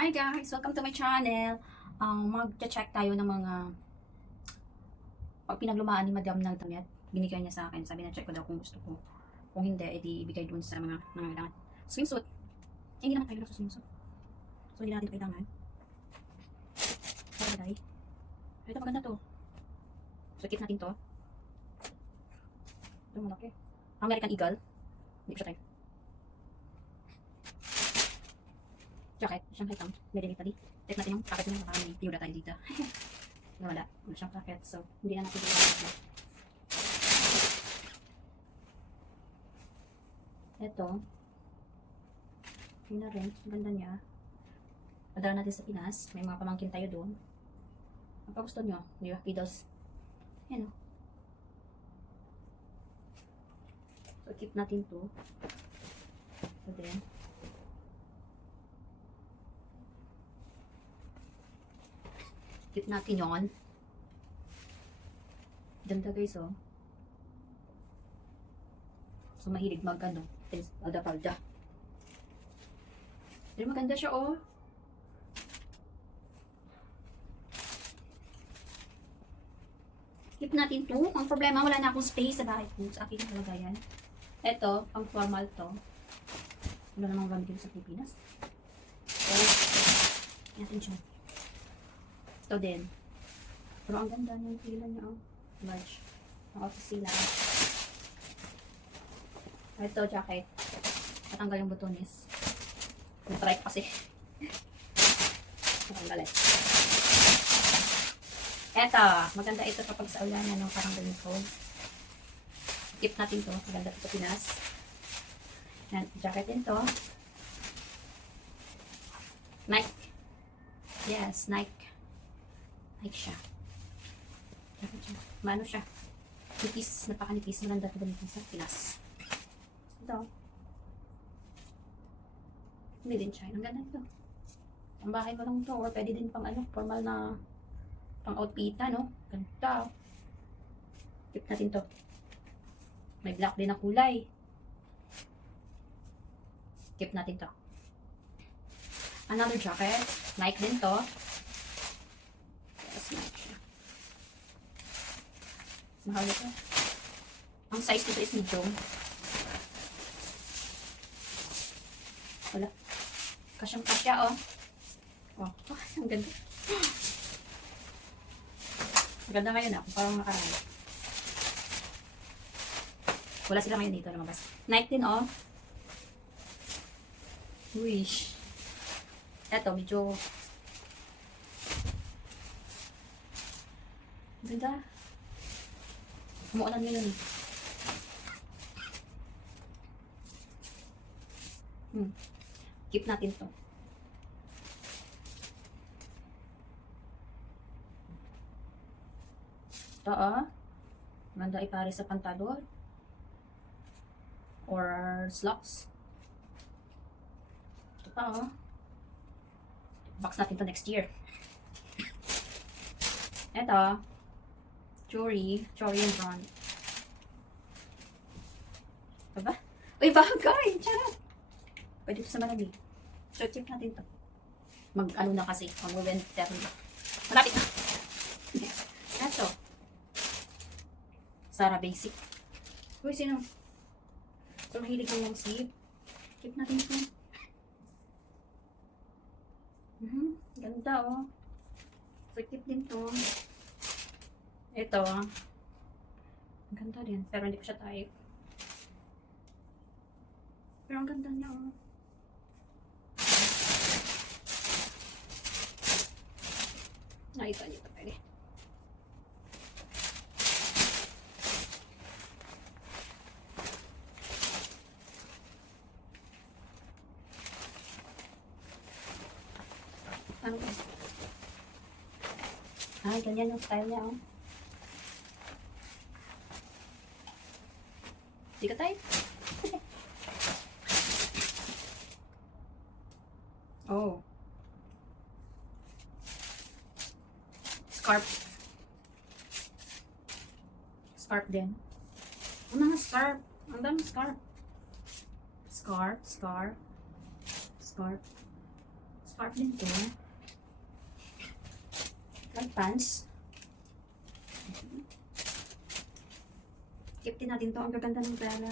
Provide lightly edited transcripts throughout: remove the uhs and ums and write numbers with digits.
Hi guys! Welcome to my channel. Mag-check tayo ng mga pag pinaglumaan ni Madam ng damit. Binigay niya sa akin. Sabi na check ko daw kung gusto ko. Kung hindi, edi ibigay dun sa mga nangangailangan. Swimsuit. Hindi naman tayo sa swimsuit. So hindi natin kailangan. Palagay. Ito maganda to. So keep natin to. Ito malaki. American Eagle. Hindi ko siya tayo. Jacket, Shanghai Town, made in Italy. Check natin yung packet niya, baka may tiyuda tayo dito. Wala, wala siyang packet, so hindi na natin dito. Ito, yun na rin, ganda niya. Padala natin sa Pinas, may mga pamangkin tayo doon. Ang pa gusto nyo, di ba, Pidos. Yan o. So keep natin to. So then, keep natin yon. Ganda guys, oh. So, mahilig mag-ano. Palda-palda. Pero maganda siya, oh. Keep natin to. Ang problema, wala na akong space sa bahay ko. Sa aking kalagayan. Ito, pang formal to. Wala namang gamit dito sa Pilipinas. So, natin siya. Ito din. Pero ang ganda niya yung pila niya, oh. Large. Ang office sila. Ito, jacket. Matanggal yung butones. Nag-try ko kasi. Matanggal eh. Ito. Maganda ito kapag sa ulanan, no? Parang ganito. Keep natin to. Maganda ito sa Pinas. Yan. Jacket din to. Nike. Yes, Nike. Like siya. Maano siya? Nipis. Napakanipis. Maganda ito ganito sa Pinas. Ito. Hindi din siya. Ang ganda ito. Ang bahay mo lang ito. Or pwede din pang ano, formal na pang outfita, no? Ganda. Keep natin to. May black din na kulay. Keep natin to. Another jacket. Nike din to. Mahal ito. Ang size nito is medium. Wala. Kasyang-kasya, oh. Oh, ang ganda. Ang ganda ngayon, ah. Parang nakarami. Wala sila ngayon dito lumabas. Nike din, oh. Wish. Eto, medyo ganda. Umuulan ngayon eh. Keep natin to. Ito ah. Ganda ipare sa pantalon. Or slacks. Ito pa ah. Box natin to next year. Ito. Chori and brand. Diba? Uy, bagay! Charot! Pwede ito sa malamig. So, tip natin to. Mag-ano na kasi. Mag-winter na. Malapit na. Ito. Zara Basic. Uy, sino? So, mahilig na yung sleep. Tip natin ito. Ganda, oh. So, tip din to. Ito, ang ganda din, pero hindi ko siya type. Pero ang ganda niya, oh. Nakita niyo ito pwede. Ano ba? Ay, ganyan yung style niya, oh. Di ka tayo? Oh. Scarf. Scarf din. Ang mga scarf. Ang dami scarf. Scarf. Scarf din to. Like pants. Keep din natin to. Ang gaganda ng pala.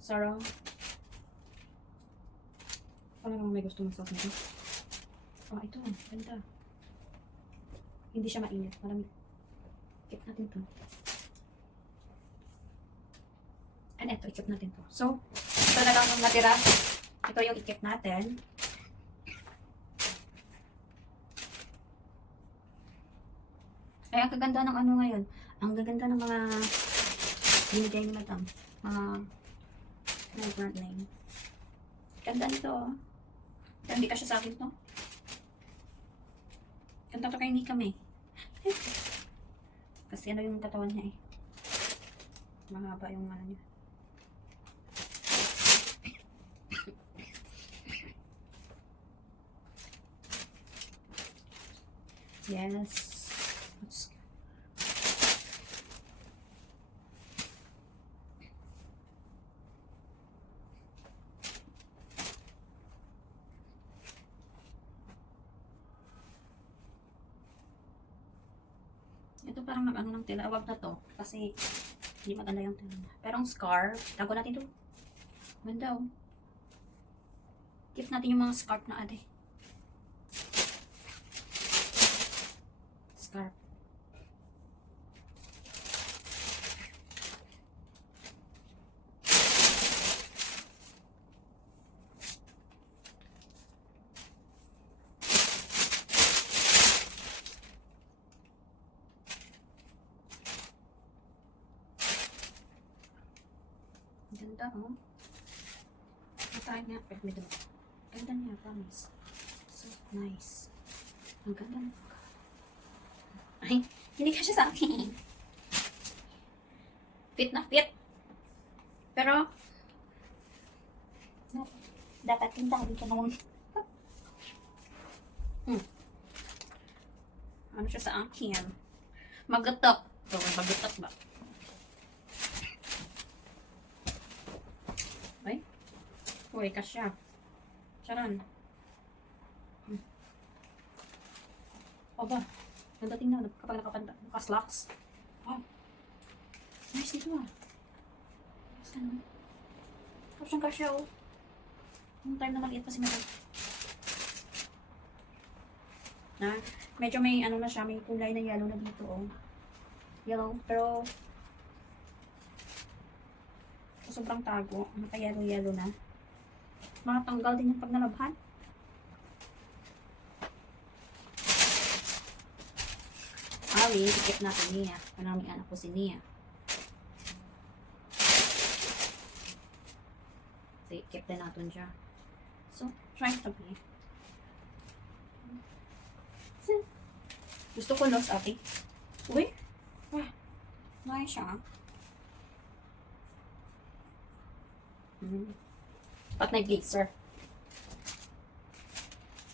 Sarah. Paano naman may gusto mag-suot nito? Oh, ito. Ganda. Hindi siya mainit. Malamig. Keep natin to. And ito, i-keep natin to. So, ito na lang yung natira. Ito yung i-keep natin. Ay, ang gaganda ng ano ngayon. Ang gaganda ng mga binigay ni Madam. Mga brand name. Ganda nito, oh. Pero hindi kasi sa akin to. Ganda to kay Nika May. Kasi ano yung katawan niya eh. Mahaba yung ano niya. Yes. Ito parang nag-ano ng tela. Wag na to. Kasi hindi maganda yung tela. Pero ang scarf, tago natin to. Ganda oh. Keep natin yung mga scarf na ate. Scarf. Ganda oh. Matay niya. Ganda niya, promise. So nice. Ang ganda niya. Ay, hindi kasi sa akin. Fit na fit. Pero, dapat yung dami ka naman. Ano siya sa akin? Magatok. So, magatok ba? Ay, uy, kasya. Charan. O ba? Ganda tingnan kapag naka-slacks. Oh. Nice dito ah. Basta naman. Tapos yung kasya oh. Yung time na maliit pa si Madam. Na, medyo may ano na siya, may kulay na yellow na dito oh. Yellow, pero sobrang tago. Naka-yellow na. Makatanggal din yung pag nalabhan. Ikip natin niya. Maraming anak ko si Nia. So, ikip din natin siya. So, try to be. So, gusto ko loss ate. Uy! Ah, nice siya. Pat na blazer.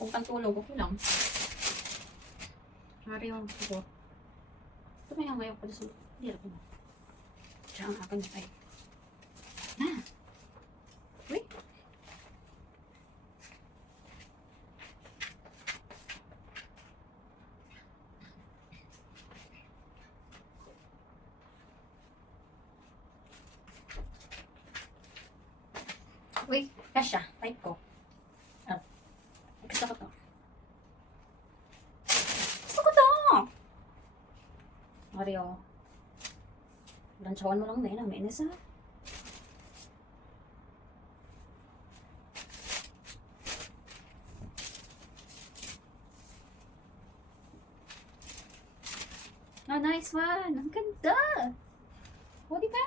Kung pantulog, okay lang. Sorry yung ito. Ito may hangayaw ko sa hindi ako. Siya ang akin ay. Ah! Wait! Wait, kasha. Type ko. Ah. Gusto ko to. Gusto ko to! Mario. Lansawan mo lang na yun. Mainis ha. Oh, nice one. Ang ganda. O, diba?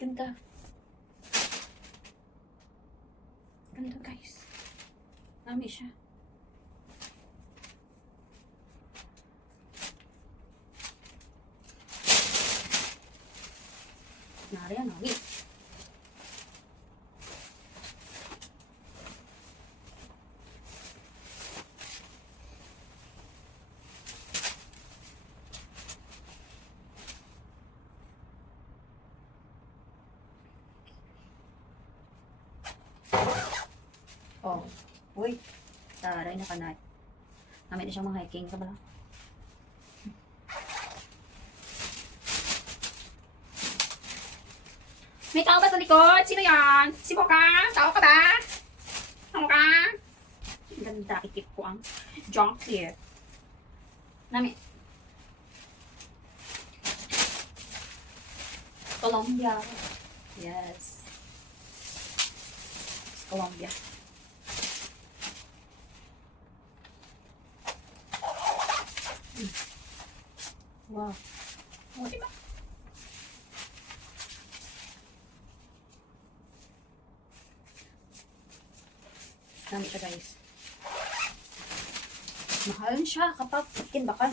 Ganda. Ganda guys. Nami siya. Nari yan, nami. Oh. Uy. Taray na kanay. Namin na siyang mga hiking. Ito ba lang? May tao ba sa likod? Sino yan? Si Boka? Tao ka ba? Tao ka? Ang ganda. Ikip ko ang junk here. Nami. Colombia. Yes. It's Colombia. Wow. Oh, diba? Dami siya, guys. Mahal siya kapag kinbakal.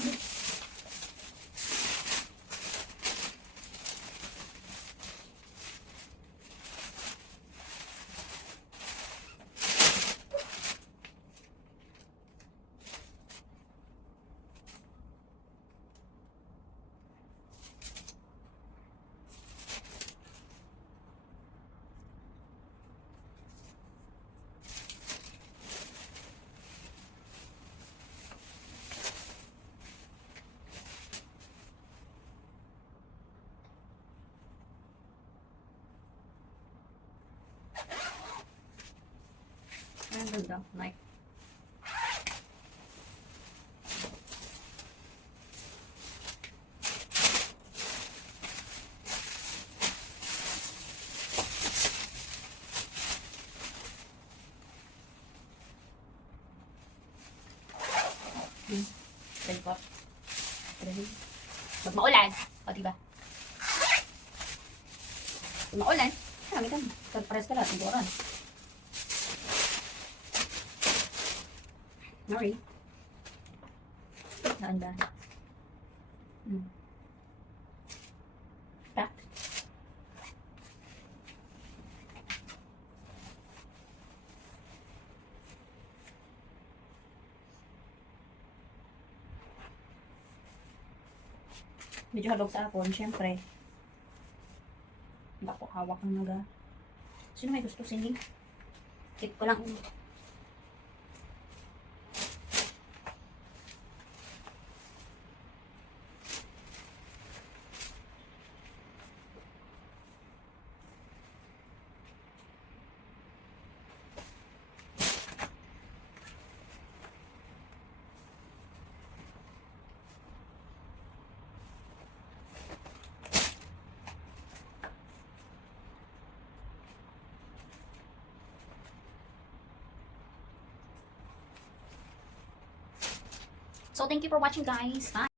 Ang ganda. Like. Diba? Pag maulan, o diba? Pag maulan, gamitan. Pagpares ka lang, tiguran. Sorry. Naan ba? Tak. Medyo halog sa apon, syempre. Bako hawak ng naga. Sino may gusto singing? Keep ko lang. So, thank you for watching, guys. Bye!